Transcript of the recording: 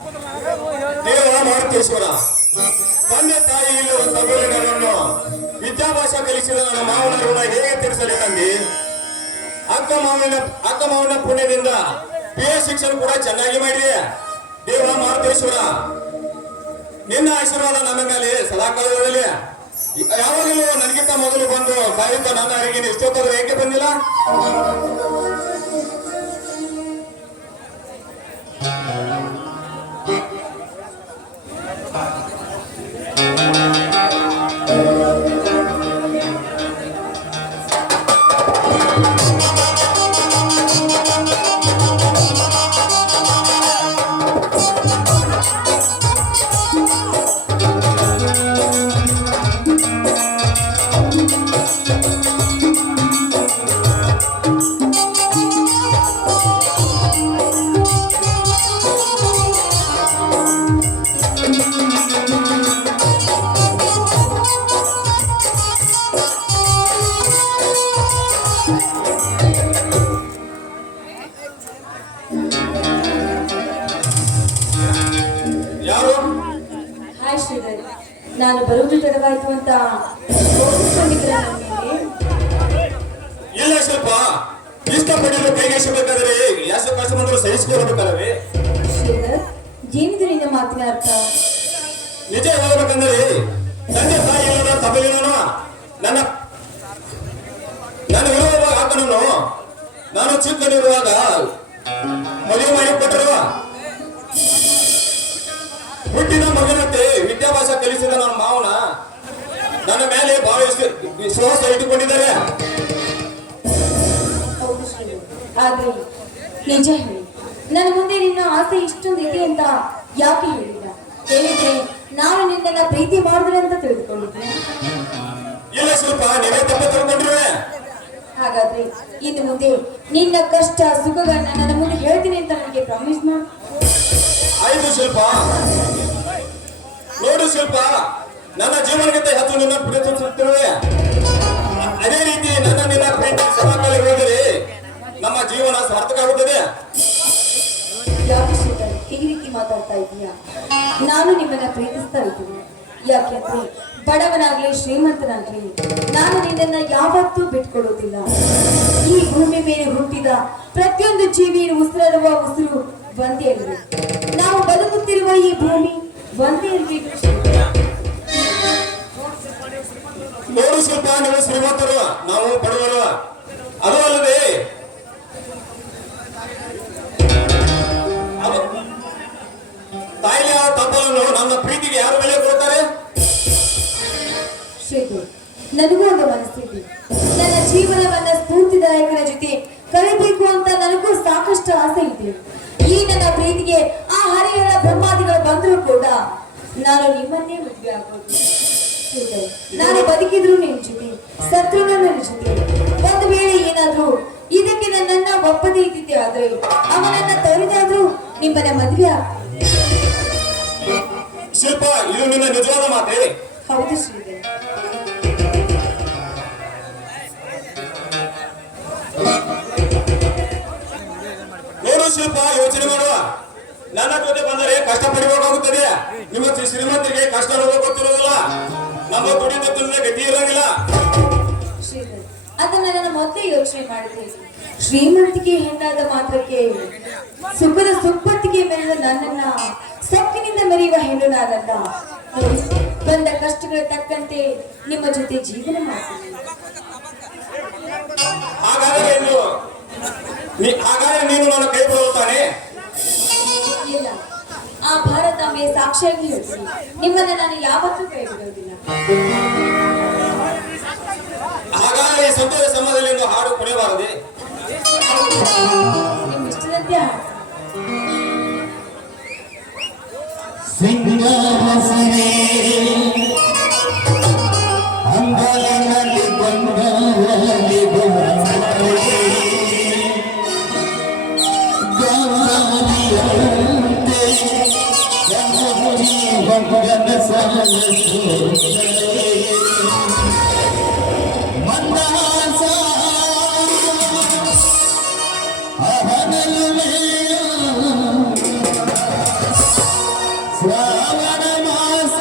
ದೇವ ಮಾರುತೇಶ್ವರ, ತಂದೆ ತಾಯಿ ಇಲ್ಲದ ತಗುಲಿನನ್ನು ವಿದ್ಯಾಭ್ಯಾಸ ಕಲಿಸಿದ ನನ್ನ ಮಾವನ ಋಣ ಹೇಗೆ ತೀರಿಸಲಿ ತಂದೆ? ಅಕ್ಕ ಮಾವನ ಪುಣ್ಯದಿಂದ PA ಶಿಕ್ಷಣ ಕೂಡ ಚೆನ್ನಾಗಿ ಮಾಡಿದೆ. ದೇವ ಮಾರುತೇಶ್ವರ, ನಿನ್ನ ಆಶೀರ್ವಾದ ನನ್ನ ಮೇಲೆ ಸದಾ ಕಾಲದಲ್ಲಿ ಯಾವಾಗಲೂ ನನಗಿಂತ ಮೊದಲು ಬಂದು ಕಾಯುತ್ತ ನನ್ನ ಅರಿಗಿನ ಇಷ್ಟೊತ್ತಾದ್ರೂ ಏಕೆ ಬಂದಿಲ್ಲ? ನಾನು ಬರುವುದು ತಡವಾಯ್ತು ಅಂತ ಇಲ್ಲ. ಸ್ವಲ್ಪ ಇಷ್ಟಪಡಿದ್ರು ಕೈಗೆಸಬೇಕಾದರೆ ಯಾಸ ಕಷ್ಟ ಬಂದರೂ ಸಹಿಸಿಕೊಳ್ಳಬೇಕಲ್ಲವೇ? ಏನಿದೆ ನಿನ್ನ ಮಾತಿನ ಅರ್ಥ? ನಿಜ ಹೇಳಬೇಕಂದ್ರೆ ತಂದೆ ತಾಯಿ ಇಲ್ಲದ ತಬಲಿನೋ ನನ್ನ ವಿರೋಧ ಆತನನ್ನು ನಾನು ಚಿಕ್ಕನಿರುವಾಗ ಮದುವೆ ಮಾಡಿಕೊಟ್ಟರು. ಹುಟ್ಟಿನ ಮಗನಂತೆ ವಿದ್ಯಾಭ್ಯಾಸ ಕಲಿಸಿದ ನನ್ನ ಮಾವನ ನನ್ನ ಮೇಲೆ ಬಹಳ ವಿಶ್ವಾಸ ಇಟ್ಟುಕೊಂಡಿದ್ದಾರೆ. ಆದ್ರೆ ನಿಜ ಹೇಳಿ, ನನ್ನ ಮುಂದೆ ನಿನ್ನ ಆಸೆ ಇಷ್ಟೊಂದು ಇದೆ ಅಂತ ಯಾಕೆ ಹೇಳಿಲ್ಲ? ಹೇಳಿದ್ರೆ ನಾನು ನಿನ್ನನ್ನ ಪ್ರೀತಿ ಮಾಡಿದ್ರೆ ಅಂತ ತಿಳಿದುಕೊಂಡಿದ್ದೆ. ಇಲ್ಲ ಸ್ವಲ್ಪ ನೀವೇ ತಪ್ಪ ತಿಳ್ಕೊಂಡ್ರೆ. ಹಾಗಾದ್ರೆ ಇನ್ನು ಮುಂದೆ ನಿನ್ನ ಕಷ್ಟ ಸುಖಗಳನ್ನ ನನ್ನ ಮುಂದೆ ಹೇಳ್ತೀನಿ ಅಂತ ನನಗೆ ಪ್ರಾಮಿಸ್ ಮಾಡು. ಆಯ್ತು ಶಿಲ್ಪ. ನೋಡು ಶಿಲ್ಪ, ನನ್ನ ಜೀವನಕ್ಕಿಂತ ಹೆಚ್ಚು ನಿನ್ನ ಪ್ರೀತಿಸುತ್ತಿರುವೆ. ಅದೇ ರೀತಿ ನಿನ್ನ ಪ್ರೀತಿ ಸಮಾಕಾಲ ಹೋದರೆ ನಮ್ಮ ಜೀವನ ಸಾರ್ಥಕ ಆಗುತ್ತದೆ. ಯಾಕೆ ಶ್ರೀಧರ್ ಈ ರೀತಿ ಮಾತಾಡ್ತಾ ಇದೀಯಾ? ನಾನು ನಿಮ್ಮನ್ನ ಪ್ರೀತಿಸ್ತಾ ಇದ್ದೀನಿ. ಯಾಕೆಂದ್ರೆ ಬಡವನಾಗ್ಲಿ ಶ್ರೀಮಂತನಾಗ್ಲಿ ನಾನು ನಿನ್ನನ್ನ ಯಾವತ್ತೂ ಬಿಟ್ಕೊಡೋದಿಲ್ಲ. ಈ ಭೂಮಿ ಮೇಲೆ ಹುಟ್ಟಿದ ಪ್ರತಿಯೊಂದು ಜೀವಿ ಉಸಿರಾಡುವ ಉಸಿರು ಒಂದೇ ಅಲ್ವೇ? ನಾವು ಬದುಕುತ್ತಿರುವ ಈ ಭೂಮಿ ಒಂದೇ ಇರಬೇಕು. ನೋಡು ಸ್ವಲ್ಪ, ನೀವು ಶ್ರೀಮಂತರು, ನಾವು ಬಡವರು. ಅದು ಅಲ್ಲದೆ ತಾಯಿಯ ತಪ್ಪಲನ್ನು ನನ್ನ ಪ್ರೀತಿಗೆ ಯಾರು ಬೆಲೆ ಕೊಡ್ತಾರೆ? ಶ್ರೀಧರ್, ನನಗೂ ಒಂದು ಮನಸ್ಸಿದೆ. ನನ್ನ ಜೀವನವನ್ನ ಸ್ಫೂರ್ತಿದಾಯಕರ ಜೊತೆ ಕಳಿಬೇಕು ಅಂತ ನನಗೂ ಸಾಕಷ್ಟು ಆಸೆ ಇದೆ. ಈ ನನ್ನ ಪ್ರೀತಿಗೆ ಆ ಹರಿಹರ ಬ್ರಹ್ಮಾದಿಗಳು ಬಂದರೂ ಕೂಡ ನಾನು ನಿಮ್ಮನ್ನೇ ಮದುವೆ ಆಗೋದು. ನಾನು ಬದುಕಿದ್ರು ನಿನ್ ಜೊತೆ, ಸತ್ರು ನನ್ನ ಜೊತೆ. ಒಂದು ವೇಳೆ ಏನಾದ್ರೂ ಇದಕ್ಕೆ ನನ್ನನ್ನ ಒಪ್ಪದೇ ಇದ್ದಿದ್ದೆ ಆದ್ರೆ ಅವನನ್ನ ತೊರೆದಾದ್ರೂ ನಿಮ್ಮನ್ನ ಮದುವೆ ಆಗ. ಶಿಲ್ಪ, ಇದು ನಿನ್ನ ನಿಜವಾದ ಮಾತೇ? ಹೌದು ಶ್ರೀಧರ್. ನೋಡು ಶಿಲ್ಪ, ಯೋಚನೆ ಮಾಡುವ. ನನ್ನ ಜೊತೆ ಬಂದರೆ ಕಷ್ಟ ಪಡಿಬೇಕಾಗುತ್ತದೆ. ನಿಮ್ಮ ಶ್ರೀಮಂತರಿಗೆ ಕಷ್ಟ ಗೊತ್ತಿರೋದಿಲ್ಲ. ನಮ್ಮ ದುಡಿದ ಗತಿ ಇರಂಗಿಲ್ಲ. ಶ್ರೀಧರ್, ಅದನ್ನ ನಾನು ಮೊದಲೇ ಯೋಚನೆ ಮಾಡಿದೆ. ಶ್ರೀಮಂತಿಗೆ ಹೆಣ್ಣಾದ ಮಾತ್ರಕ್ಕೆ ಸುಖದ ಸುಪ್ಪತ್ತಿಗೆ ಮೆರೆದ ನನ್ನನ್ನ ಸೊಕ್ಕಿನಿಂದ ಮೆರೆಯುವ ಹೆಣ್ಣು ನಾನಲ್ಲ. ಬಂದ ಕಷ್ಟಗಳ ತಕ್ಕಂತೆ ನಿಮ್ಮ ಜೊತೆ ಜೀವನ ಮಾಡ್ತೀನಿ. ಹಾಗಾದ್ರೆ ನೀನು ನನ್ನ ಕೈ ಬಿಡುತ್ತಾನೆ? ಇಲ್ಲ, ಆ ಭಾರತಾಂಬೆ ಸಾಕ್ಷಿಯಾಗಿ ಹೇಳ್ತೀನಿ, ನಿಮ್ಮನ್ನ ನಾನು ಯಾವತ್ತೂ ಕೈ ಬಿಡೋದಿಲ್ಲ. ಹಾಗಾದ್ರೆ ಈ ಸಂತೋಷ ಸಮಯದಲ್ಲಿ ಒಂದು ಹಾಡು ಕುಣಿಯಬಾರದೆ? ನಿಮ್ ಇಷ್ಟದಂತೆ ಹಾಡು. ಸಿಂಗಾರಸರೆ ಅಂಬಲನಲ್ಲಿ ಬಂಗಾರಲಿ ಬಂಗಾರಲಿ ಗಾಳಿಯಂತೆ ಗಂಗಮುನಿ ಬಂಗನ ಸಾಲಸೆ ಮಂದಾಸ ಅಹನಲು ಶ್ರಾವಣ ಮಾಸ